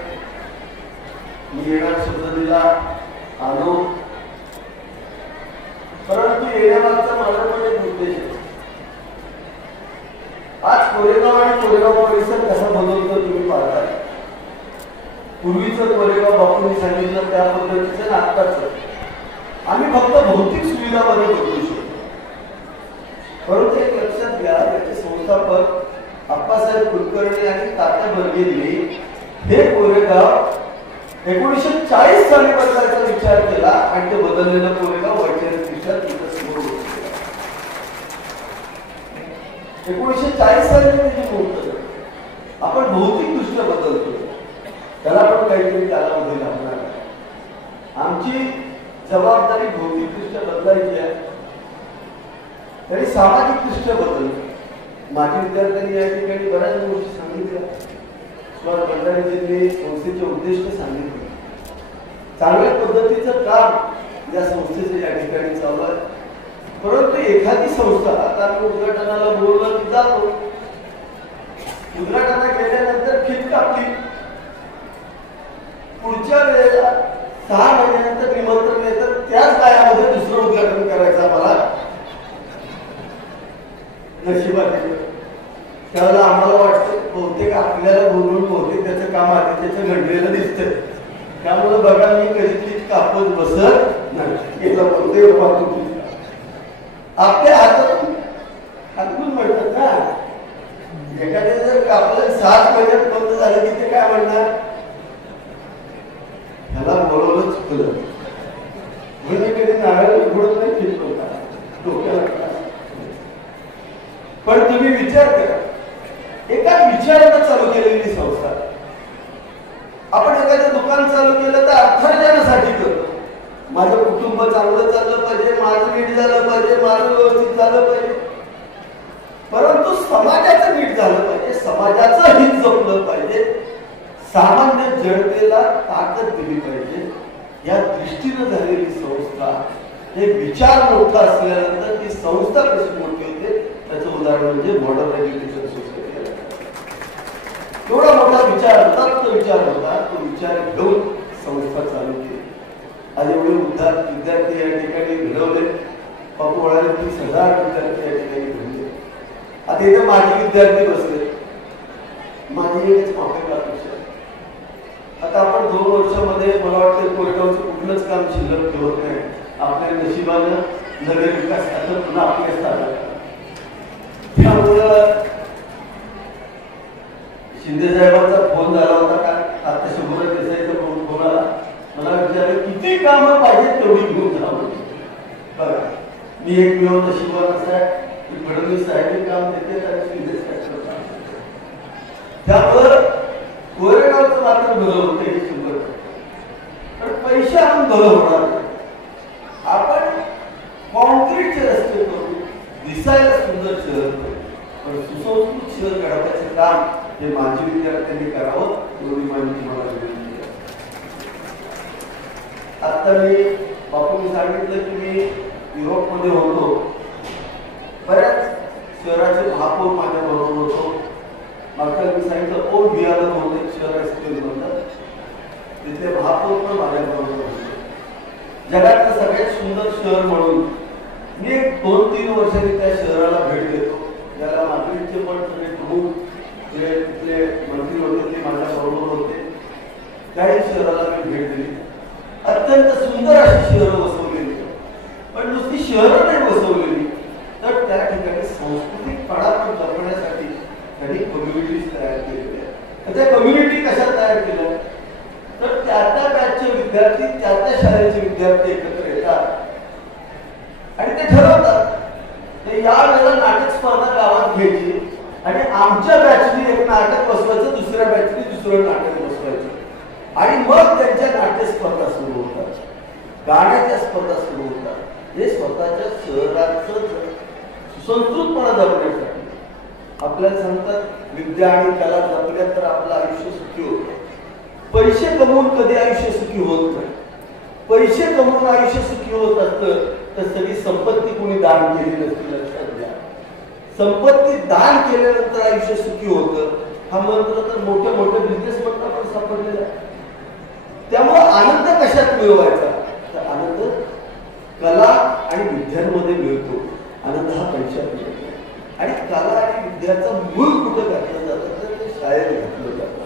मी येणार शब्द दिला, आलो. परंतु येण्यामागचा माझा पण एक उद्देश आहे. आज कोरेगाव आणि कोरेगाव परिसर कसा बदलतो तुम्ही पाहता. पूर्वीचं कोरेगाव बापूंनी सांगितलं त्या पद्धतीचं ना आत्ताचं. आम्ही फक्त भौतिक सुविधामध्ये बदलू शकतो. परंतु एक लक्षात घ्या, त्याचे संस्थापक अप्पासाहेब कुलकर्णी आणि तात्या बर्गेंनी हे कोरेगाव 1940 साली बदलायचा विचार केला आणि ते बदललेलं कोरेगाव वैचारिकदृष्ट्या तिथं सुरू होतं. 1940 साली त्याची मोठ आपण भौतिक दृष्ट्या बदलतो, त्याला पण काहीतरी कालावधी लागणार. आमची जबाबदारी भौतिक दृष्ट्या बदलायची आहे, तरी सामाजिक दृष्ट्या बदलतो. माझ्या विद्यार्थ्यांनी या ठिकाणी बऱ्याच गोष्टी सांगितल्या. सुभाष भंडारीजींनी संस्थेचे उद्दिष्ट सांगितले. चांगल्या पद्धतीचं काम या संस्थेचं या ठिकाणी चालू आहे. परंतु एखादी संस्था, आता आम्ही उद्घाटनाला बोललो की जातो, उद्घाटनाला गेल्यानंतर खिट कापली, पुढच्या वेळेला 6 महिन्यानंतर निमंत्रण येतं, त्याच काळामध्ये दुसरं उद्घाटन करायचं मला नशिबात येतं. त्यावेळेला आम्हाला वाटतं बहुतेक आपल्याला बोलून बहुतेक त्याचं काम आधी त्याचं घडलेलं दिसतंय. त्यामुळे बघा मी कधी कापत बसत नाही. आपल्या हातून म्हणतात ना, एखाद्या जर कापलं 7 महिन्यात बंद झालं की ते काय म्हणणार, ह्याला बोलवलं चुकलं. म्हणजे कधी नारळ उघडत नाही फिरतो का डोक्याला. पण तुम्ही विचार करा, एका विचारानं चालू केलेली संस्था. आपण एखादं दुकान चालू केलं तर अर्थार्जनासाठी करतो. माझं कुटुंब चांगलं चाललं पाहिजे, माझं नीट झालं पाहिजे, माझं व्यवस्थित झालं पाहिजे. परंतु समाजाचं नीट झालं पाहिजे, समाजाचं हित जपलं पाहिजे, सामान्य जनतेला ताकद दिली पाहिजे, या दृष्टीनं झालेली संस्था. हे विचार मोठा असल्यानंतर ती संस्था कशी मोठी होते त्याचं उदाहरण म्हणजे मॉडर्न एज्युकेशन सोसायटी. एवढा मोठा विचार होता, तो विचार होता, तो विचार घेऊन संस्था चालू केली. आज एवढे विद्यार्थी या ठिकाणी घडवले. बापू म्हणाले 30,000 विद्यार्थी या ठिकाणी घडले. आता इथे माझे विद्यार्थी बसले, माझी एकच माफी अपेक्षा. आता आपण 2 वर्षामध्ये मला वाटतं कोरेगावचं कुठलंच काम शिल्लक ठेवत नाही. आपल्या नशिबानं नगर विकास खातं पुन्हा आपल्या स्थानात. त्यामुळं शिंदे साहेबांचा फोन झाला होता का, आता शंभर देसाईचा फोन आला. मला विचारलं किती कामं पाहिजे तेवढी घेऊन जा. बघा मी एक मिळवून नशिबान असं आहे की फडणवीस साहेब काम देते आणि शिंदे साहेब काम. त्यामुळं कोरेगावचं मात्र भलं होतं हे 100%. पण पैसे आणून भलं होणार नाही. आपण कॉन्क्रीटचे रस्ते करू, दिसायला सुंदर शहर करू, पण सुसंस्कृत शहर घडवायचं काम हे माजी विद्यार्थ्यांनी करावं एवढी माझी तुम्हाला विनंती आहे. आता मी बापूंनी सांगितलं की मी युरोपमध्ये होतो, बऱ्याच शहराचे महापौर माझ्या बरोबर होतो. मागच्या मी सांगितलं ओ व्हियाला बहुतेक शहर असतील म्हणतात, तिथले महापौर पण माझ्या बरोबर होते. जगातलं सगळ्यात सुंदर शहर म्हणून मी एक 2-3 वर्षांनी त्या शहराला भेट देतो. ज्याला माद्रिदचे पण सगळे प्रमुख जे तिथले मंत्री होते ते माझ्या बरोबर होते. त्याही शहराला मी भेट दिली. अत्यंत सुंदर अशी शहरं बसवलेली, पण नुसती शहरं नाही बसवलेली, तर त्या ठिकाणी सांस्कृतिक पणा पण जपण्यासाठी त्यांनी कम्युनिटीज तयार केलेल्या आहेत. त्या कम्युनिटी कशा तयार केल्या, तर त्या त्या बॅचचे विद्यार्थी त्या त्या शाळेचे विद्यार्थी एकत्र येतात आणि ते ठरवतात ते या वेळेला नाटक स्पर्धा गावात घ्यायची आणि आमच्या बॅचनी एक नाटक बसवायचं, दुसऱ्या बॅचनी दुसरं नाटक बसवायचं आणि मग त्यांच्या नाट्य स्पर्धा सुरू होतात, गाण्याच्या स्पर्धा सुरू होतात. हे स्वतःच्या शहराचं सुसंस्कृतपणा जपण्यासाठी आपल्याला सांगतात विद्या आणि कला जपल्या तर आपलं आयुष्य सुखी होतं. पैसे कमवून कधी आयुष्य सुखी होत नाही. पैसे कमवून आयुष्य सुखी होत असतं तर सगळी संपत्ती कोणी दान केली नसती. लक्षात घ्या, संपत्ती दान केल्यानंतर आयुष्य सुखी होतं हा मंत्र तर मोठ्या मोठ्या बिझनेसमॅनला पण सापडलेला आहे. त्यामुळे आनंद कशात मिळवायचा, तर आनंद कला आणि विद्यांमध्ये मिळतो. आनंद हा पैशात मिळतो आणि कला आणि विद्याचा मूळ कुठं घातलं जातं तर ते शाळेत घातलं जातं.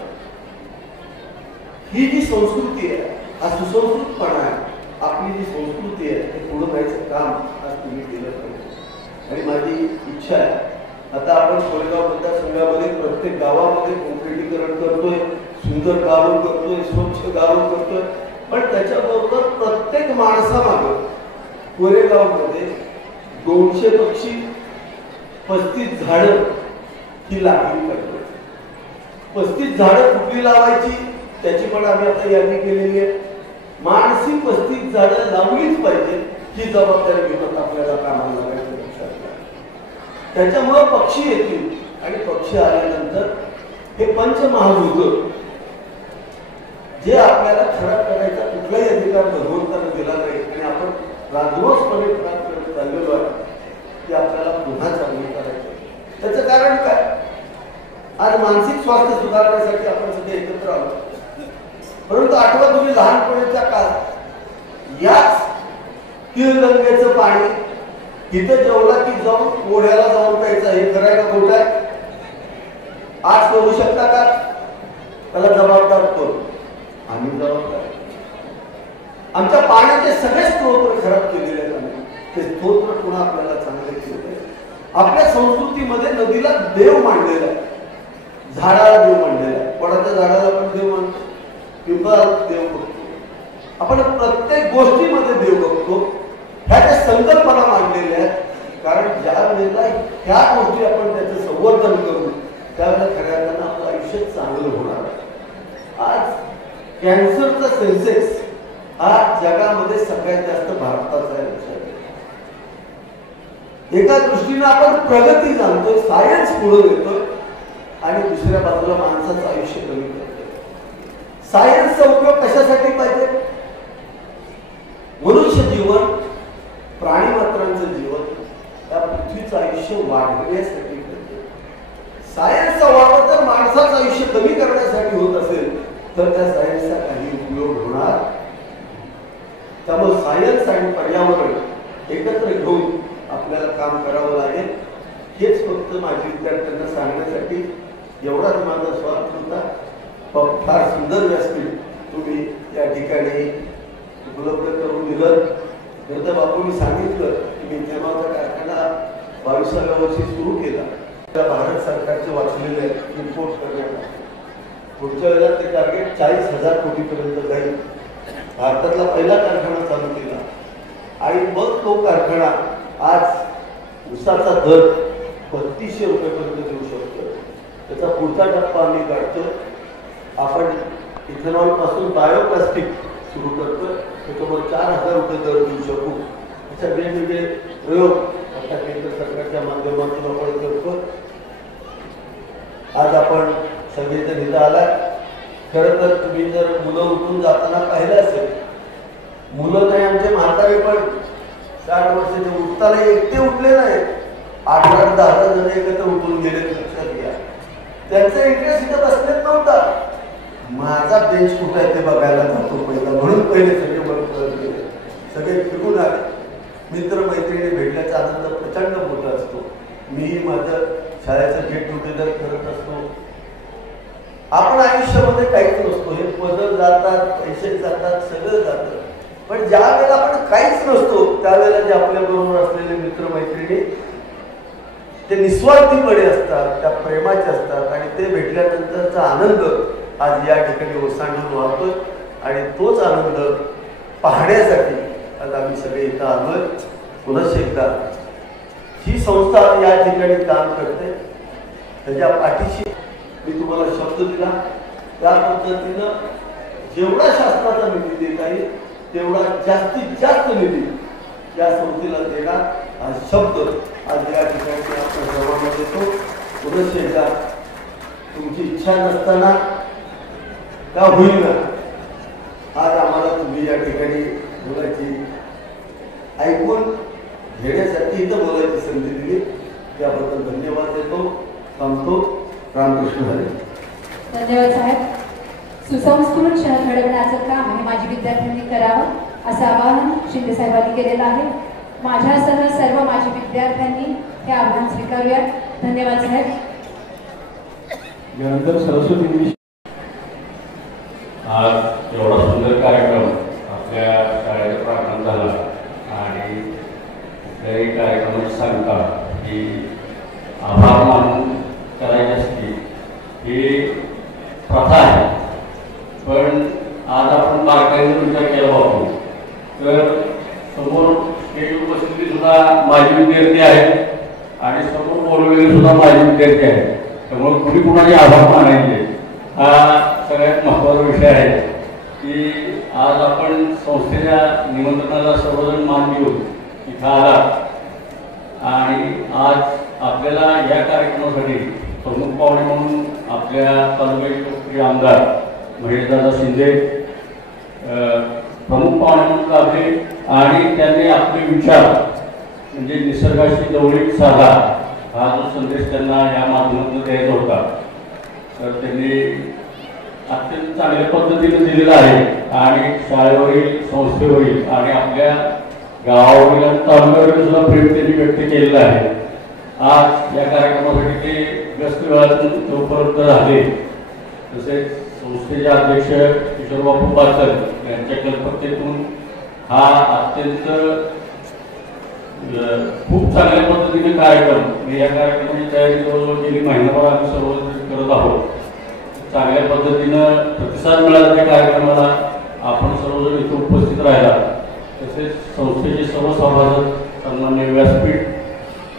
ही जी संस्कृती आहे, हा सुसंस्कृतपणा आहे, आपली जी संस्कृती आहे ते पुढे जायचं काम आज तुम्ही केलं पाहिजे. आणि माझी इच्छा आहे, आता आपण कोरेगाव मतदारसंघामध्ये प्रत्येक गावामध्ये कॉन्क्रिटीकरण करतोय, सुंदर गावं करतोय, स्वच्छ गावं करतोय, पण त्याच्याबरोबर प्रत्येक माणसामागं कोरेगावमध्ये 200 पक्षी, 35 झाडं ही लागली पाहिजे. 35 झाडं कुठली लावायची त्याची पण आम्ही आता यादी केलेली आहे. मानसी 35 झाडं लावलीच पाहिजे ही जबाबदारी घेऊन आपल्याला कामाला लागायचं. लक्षात घ्या, त्याच्यामुळे पक्षी येतील आणि पक्षी आल्यानंतर हे पंचमहाभूत जे आपल्याला खडा करायचा कुठलाही अधिकार भगवंताने दिला नाही आणि आपण राजरोसपणे प्राप्त करत चाललेलो आहे, ते आपल्याला पुन्हा चांगली करायचं. त्याचं कारण काय, आज मानसिक स्वास्थ्य सुधारण्यासाठी आपण सगळे एकत्र आलो. परंतु आठवा तुम्ही लहानपणीच्या काळात याच तीळगंगेचं पाणी तिथं जेवला की जाऊन ओढ्याला जाऊन प्यायचं, हे करायला खोटं आहे? आज करू शकता का? त्याला जबाबदार कोण? आम्ही जबाबदार. आमच्या पाण्याचे सगळे स्त्रोत खराब केलेले आहेत. ते स्त्रोत पुन्हा आपल्याला चांगले केले. आपल्या संस्कृतीमध्ये नदीला देव मांडलेला आहे, झाडाला देव मांडलेला आहे. वडाच्या झाडाला पण देव मांडतो, पिंपळाला देव बघतो, आपण प्रत्येक गोष्टीमध्ये देव बघतो. ह्याच्या संकल्पना मांडलेल्या आहेत. कारण ज्या वेळेला ह्या गोष्टी आपण त्याचं संवर्धन करू त्यावेळेला खऱ्या अर्थानं आपलं आयुष्य चांगलं होणार आहे. आज कॅन्सरचा सेन्सेक्स हा जगामध्ये सगळ्यात जास्त भारताचा आहे. एका दृष्टीने आपण प्रगती जाणतोय, सायन्स पुढे येतोय आणि दुसऱ्या बाजूला माणसाचं आयुष्य कमी करतोय. सायन्सचा उपयोग कशासाठी पाहिजे? मनुष्य जीवन, प्राणी मात्रांचं जीवन, त्या पृथ्वीचं आयुष्य वाढवण्यासाठी करते. सायन्सचा वापर जर माणसाचं आयुष्य कमी करण्यासाठी होत असेल तर त्या सायन्सचा काही उपयोग होणार. त्यामुळे सायन्स आणि पर्यावरण एकत्र घेऊन आपल्याला काम करावं लागेल. हेच फक्त माझ्या विद्यार्थ्यांना सांगण्यासाठी एवढाच माझा स्वार्थ होता. फार सुंदर व्यासपीठ तुम्ही या ठिकाणी उपलब्ध करून दिलं. नंतर बापूंनी सांगितलं की मी तेव्हाचा कारखाना 22व्या वर्षी सुरू केला. त्या भारत सरकारचे वाचलेले इम्पोर्ट करण्याला पुढच्या वेळेला ते टार्गेट 40,000 कोटीपर्यंत जाईल. भारतातला पहिला कारखाना चालू केला आणि मग तो कारखाना आज ऊसाचा दर 3200 रुपयापर्यंत देऊ शकतो. त्याचा पुढचा टप्पा आम्ही काढतो. आपण इथेनॉल पासून बायोप्लास्टिक सुरू करतोय, त्याच्यामुळे 4000 रुपये दर देऊ शकू. अशा वेगवेगळे प्रयोग आता केंद्र सरकारच्या माध्यमातून आपण करतो. आज आपण सगळेजण इथं आलाय. खरं तर तुम्ही जर मुलं उठून जाताना पाहिलं असेल मुलं नाही आमचे म्हातारे पण 60 वर्षाचे उठताना एकटे उठले नाही, 8-8, 10 जण एकत्र उठून गेले. लक्षात घ्या, त्यांचा इंटरेस्ट इथं बसण्यात नव्हता. माझा बेंच कुठं आहे ते बघायला जातो पहिला, म्हणून पहिले सगळे बरोबर गेले, सगळे फिरून आले. मित्रमैत्रिणी भेटल्याचा आनंद प्रचंड मोठा असतो. मी माझं शाळेचं गेट टुगेदर करत असतो. आपण आयुष्यामध्ये काहीच नसतो, हे पदं जातात, पैसे जातात, सगळं जातं. पण ज्या वेळेला आपण काहीच नसतो त्यावेळेला जे आपल्या बरोबर असलेले मित्रमैत्रिणी ते निस्वार्थीपणे असतात, त्या प्रेमाचे असतात आणि ते भेटल्यानंतरचा आनंद आज या ठिकाणी ओसांडून वाहतोय. आणि तोच आनंद पाहण्यासाठी आज आम्ही सगळे इथं आलोय. पुन्हा एकदा ही संस्था या ठिकाणी काम करते, त्याच्या पाठीशी मी तुम्हाला शब्द दिला त्या पद्धतीनं जेवढा शासनाचा निधी देता येईल तेवढा जास्तीत जास्त निधी या संस्थेला देणार हा शब्द आज या ठिकाणी आपण सर्वांना देतो. पुन्हा एकदा तुमची इच्छा नसताना का होईल ना, आज आम्हाला तुम्ही या ठिकाणी बोलायची ऐकून घेण्यासाठी इथं बोलायची संधी दिली, त्याबद्दल धन्यवाद देतो. थांबतो. रामकृष्ण हरी. धन्यवाद साहेब. सुसंस्कृत शहर घडवण्याचं काम हे माजी विद्यार्थ्यांनी करावं असं आवाहन शिंदे साहेबांनी केलेलं आहे. माझ्यासह सर्व माजी विद्यार्थ्यांनी हे आव्हान स्वीकारूया. धन्यवाद साहेब. यानंतर सरस्वती इंग्लिश. आज एवढा सुंदर कार्यक्रम आपल्या शाळेच्या प्रांगणात झाला आणि कुठल्याही कार्यक्रमाची सांगता ही आभार मानून करायची असते ही प्रथा आहे. पण आज आपण बारकाईने विचार केला होतो तर समोर स्टेजवर बसलेली सुद्धा माजी विद्यार्थी आहेत आणि समोर बोलवलेले सुद्धा माजी विद्यार्थी आहेत. त्यामुळे कुणी कुणाचे आभार मानायचे हा सगळ्यात महत्त्वाचा विषय आहे की आज आपण संस्थेच्या निमंत्रणाला सर्वजण मान देऊन इथं आला आणि आज आपल्याला या कार्यक्रमासाठी प्रमुख पाहुणे म्हणून आपल्या तालुक्याचे लोकप्रिय आमदार महेशदादा शिंदे प्रमुख पाहुणे म्हणून लाभले आणि त्यांनी आपले विचार म्हणजे निसर्गाशी जवळीक साधा हा जो संदेश त्यांना या माध्यमातून द्यायचा होता तर त्यांनी अत्यंत चांगल्या पद्धतीने दिलेला आहे आणि शाळेवरील संस्थेवरील आणि आपल्या गावावरील आणि तालुक्यावरील सुद्धा प्रेम त्यांनी व्यक्त केलेलं आहे. आज या कार्यक्रमासाठी ते व्यस्त वेळातून उपलब्ध झाले. तसेच संस्थेचे अध्यक्ष किशोरबापू पाचल यांच्या कल्पकतेतून हा अत्यंत खूप चांगल्या पद्धतीने कार्यक्रम या कार्यक्रमाची तयारी जवळजवळ गेली महिनाभर आम्ही सर्व करत आहोत. चांगल्या पद्धतीनं प्रतिसाद मिळाला त्या कार्यक्रमाला. आपण सर्वजण इथे उपस्थित राहिला. तसेच संस्थेचे सर्व सभासद सन्माननीय व्यासपीठ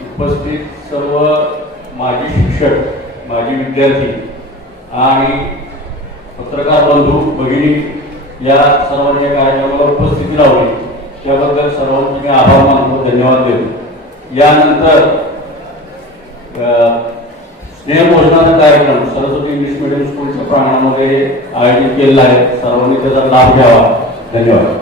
उपस्थित सर्व माजी शिक्षक माजी विद्यार्थी आणि पत्रकार बंधू भगिनी या सर्वांनी या कार्यक्रमाला उपस्थिती लावली त्याबद्दल सर्वांचे मी आभार मानतो. धन्यवाद देतो. यानंतर स्नेहभोजनाचा कार्यक्रम सरस्वती इंग्लिश मीडियम स्कूलच्या प्रांगणामध्ये आयोजित केलेला आहे. सर्वांनी त्याचा लाभ घ्यावा. धन्यवाद.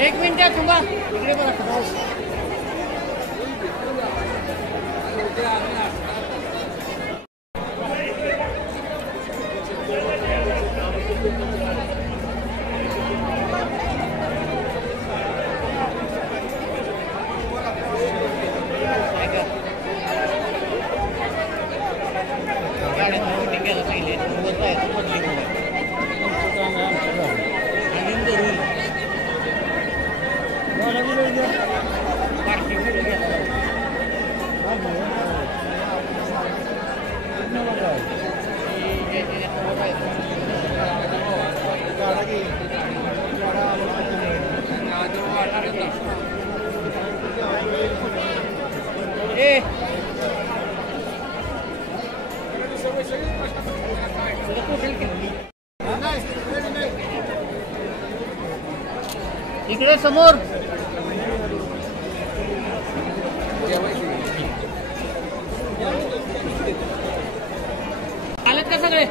एक मिनिट थांबा. इकडे बघा. इकडे समोर आलेत का सगळे?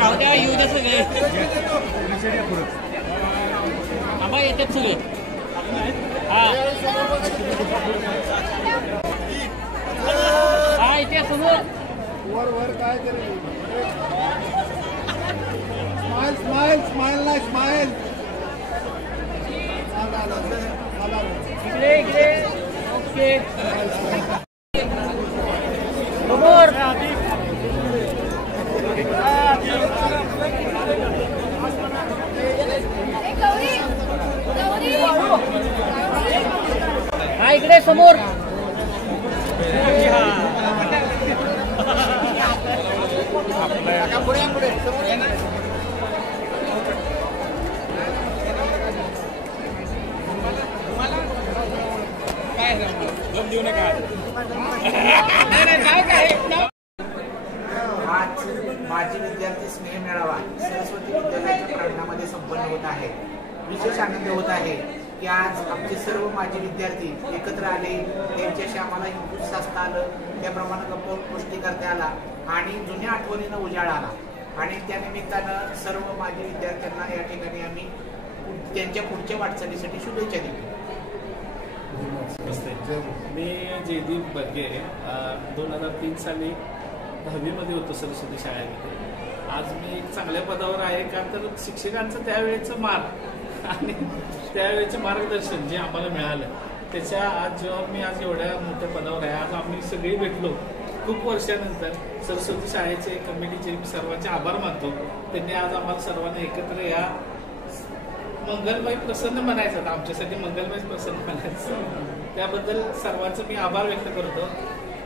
राहू द्या, येऊ द्या सगळे. आम्हा येतात सगळे. हा इथे समोर वर काय तरी स्माइल स्माइल स्माइल नाही स्माइल. इकडे इकडे ओके समोर. हा इकडे समोर. आज माजी विद्यार्थी स्नेह मेळावा सरस्वती विद्यालयाच्या प्रांगणामध्ये संपन्न होत आहे. विशेष आनंद होत आहे की आज आमचे सर्व माजी विद्यार्थी एकत्र आले, त्यांच्याशी आम्हाला हिंदू साधता आलं, त्याप्रमाणे गप्पा गोष्टी करता आला आणि जुन्या आठवणींना उजाळा आला. आणि त्यानिमित्तानं सर्व माजी विद्यार्थ्यांना या ठिकाणी आम्ही त्यांच्या पुढच्या वाटचालीसाठी शुभेच्छा देतो. मी जयदीप बर्गे 2003 साली 10वीमध्ये होतो सरस्वती शाळेमध्ये. आज मी एक चांगल्या पदावर आहे का तर शिक्षकांचं त्यावेळेचं मार्ग आणि त्यावेळेचं मार्गदर्शन जे आम्हाला मिळालं त्याच्या आज जेव्हा मी आज एवढ्या मोठ्या पदावर आहे, आज आम्ही सगळी भेटलो खूप वर्षानंतर सरस्वती शाळेचे कमिटीचे सर्वांचे आभार मानतो. त्यांनी आज आम्हाला सर्वांना एकत्र या मंगलमय प्रसन्न म्हणायचं, आमच्यासाठी मंगलमय प्रसन्न म्हणायचं, त्याबद्दल सर्वांचं मी आभार व्यक्त करतो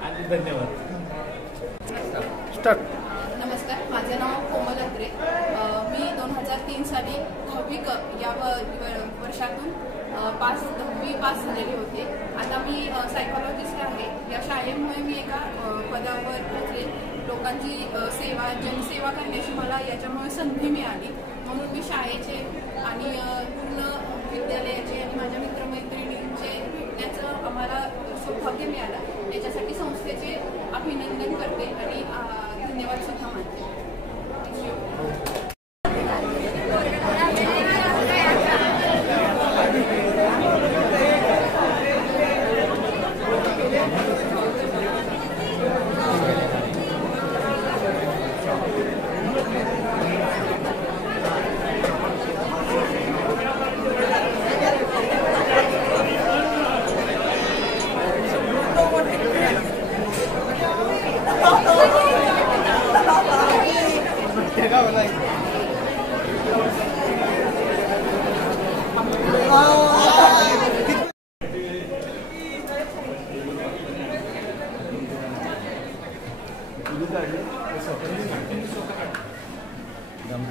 आणि धन्यवाद. नमस्कार, माझे नाव कोमल अत्रे. मी 2003 साली 10वी या वर्षातून 10वी पास झालेली होते. आता मी सायकोलॉजिस्ट आहे. या शाळेमुळे मी एका पदावर पोहोचले. लोकांची सेवा जनसेवा करण्याची मला याच्यामुळे संधी मिळाली. म्हणून मी शाळेचे आणि पूर्ण विद्यालयाचे आणि माझ्या मित्रमैत्रिणींचे भेटण्याचं आम्हाला सौभाग्य मिळालं. याच्यासाठी संस्थेचे अभिनंदन करते आणि धन्यवाद सुद्धा मानते. Dam